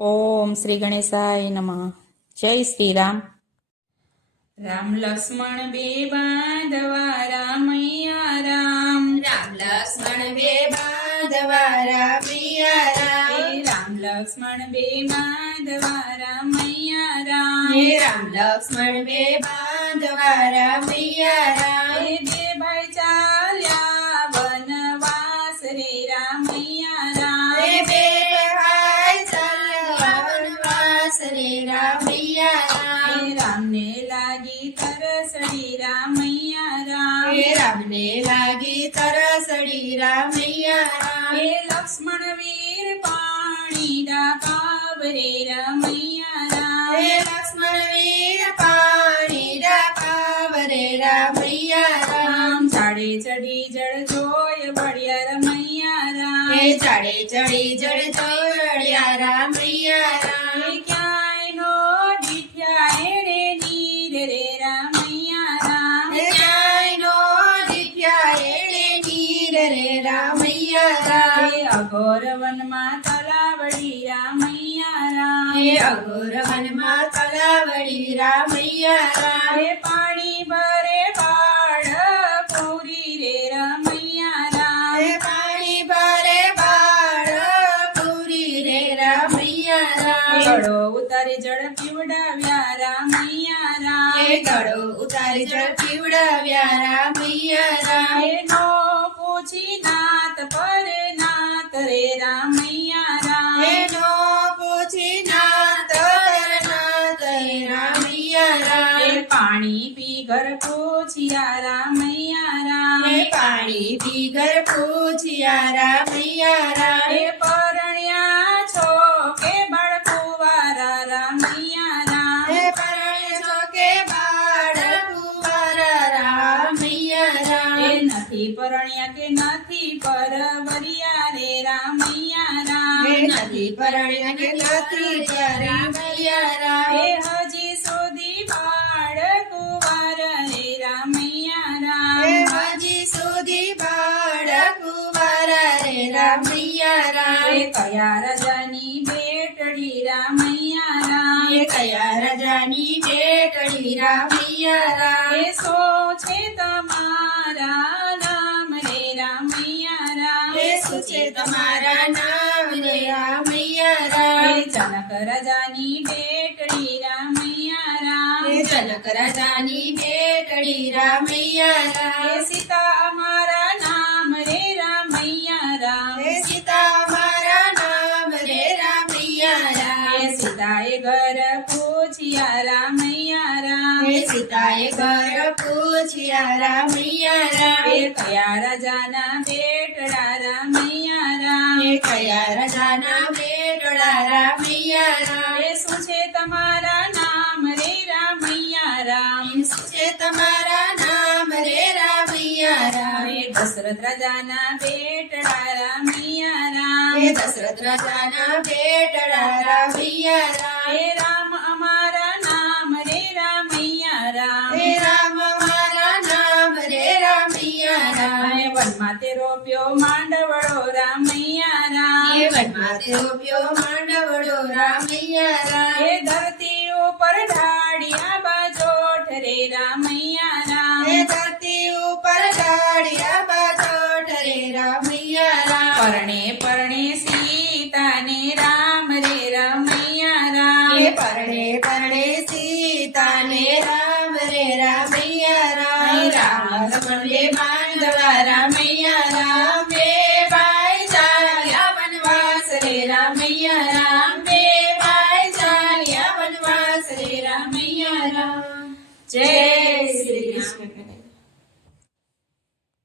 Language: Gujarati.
ઓમ શ્રી ગણેશાય નમઃ. જય શ્રી રામ. રામ લક્ષ્મણ બે બાંધવા રામૈયા રામ. રામ લક્ષ્મણ બે બાંધવા રામૈયા રામ. હે રામ લક્ષ્મણ બે બાંધવા રામૈયા રામ. હે રામ લક્ષ્મણ બે બાંધવા રામૈયા રામ. હે બે ભાઈ ચાલ્યા વનવાસ રે રામૈયા રામ. હે બે ભાઈ ચાલ્યા વનવાસ રે રામૈયા રામ. હે રામને લાગી તરસડી રામૈયા રામ. હે રામને લાગી તરસડી રામૈયા રામ. હે લક્ષ્મણ વીર પાણી ડાકાવ રે રામૈયા રામ. હે લક્ષ્મણ વીર પાણી ડાકાવ રે રામૈયા રામ. ચાડે ચડી જળ જોય વળ્યા રમૈયા રામ. હે ચાડે ચડી જળ જોડ્યા રામૈયા રામ. હે ક્યાંય નો દીઠ્યા એણે નીર રે રામૈયા રામ. હે ક્યાંય નો દીઠ્યા એણે નીર રે રામૈયા રામ. હે અઘોર વનમાં તલાવડી રામૈયા રામ. હે અઘોર વનમાં તલાવડી રામૈયા રામ. હે પાણી ભરે બાળ પૂરી રે રામૈયા રામ. હે પાણી ભરે બાળ પૂરી રે રામૈયા રામ. ગળો ઉતારી જળ પીવડાવ્યા રામૈયા રામ. હે ગળો ઉતારી જળ પીવડાવ્યા રામૈયા રામ. હે નો પૂછી નાત પર નાત રે રામૈયા રામ. હે નો પૂછી નાત નાત હે રામૈયા રામ. હે પાણી પી ઘર પૂછ્યા રામૈયા રામ. હે પાણી પી ઘર પૂછ્યા રામૈયા રામ. હે પરણ્યા છો કે બાળ કુંવારા રામૈયા રામ. હે પરણ્યા છો કે બાળ કુંવારા રામૈયા રામ. હે નથી પરણ્યા કે નથી પરવરિયા રે રામૈયા રામ. હે નથી પરણ્યા કે નથી રામૈયા રામ. હે હજી સુધી બાળ કુંવાર રે રામૈયા રામ. હે હજી સુધી બાળ કુંવારા રે રામૈયા રામ. હે કયા રાજાની બેટડી રામૈયા રામ. હે કયા રાજાની બેટડી રામૈયા રામ. હે સો છે તમારા નામ રે રામૈયા રામ. હે શું છે તમારા નામ રે રામૈયા રામ. હે જનક રાજાની બેટડી રામૈયા રામ. હે જનક રાજાની બેટડી રામૈયા રામ. હે સીતા અમારા નામ રે રામૈયા રામ. હે સીતા મારા નામ રે રામૈયા રામ. હે સીતાએ ઘર પૂછ્યા રામૈયા રામ. હે સીતાએ ઘર પૂછ્યા રામૈયા રામ. હે કયા રાજાના બેટડા રામૈયા રામ. હે કયા રાજાના બેટડા રામૈયા રામ. હે શું છે તમારા નામ રે રામૈયા રામ. શું છે તમારા નામ રે રામૈયા રામ. હે દશરથ રાજાના બેટડા રામૈયા રામ. હે દશરથ રાજાના બેટડા રામૈયા રામ. હે રામ અમારા નામ રે રામૈયા રામ. હે રામ મારા નામ રે રામૈયા રામ. હે વનમાં તે રોપ્યો માંડવડો રામૈયા રામ. હે વનમાં તે રોપ્યો માંડવડો રામૈયા રામ. હે ધરતી ઉપર ઢાળિયા બાજોઠ રે રામૈયા રામ. હે ધરતી ઉપર ડાળિયા બાજોઠ રે રામૈયા રામ. પરણે પરણે સીતાને રામ રે રામૈયા રામ. હે પરણે પરણે સીતાને રામ રે રામૈયા રામ. રામ લક્ષ્મણ બે બાંધવા રામૈયા રામ. બે ભાઈ ચાલ્યા વનવાસ રે રામૈયા રામ. બે ભાઈ ચાલ્યા વનવાસ રે રામૈયા રામ. જય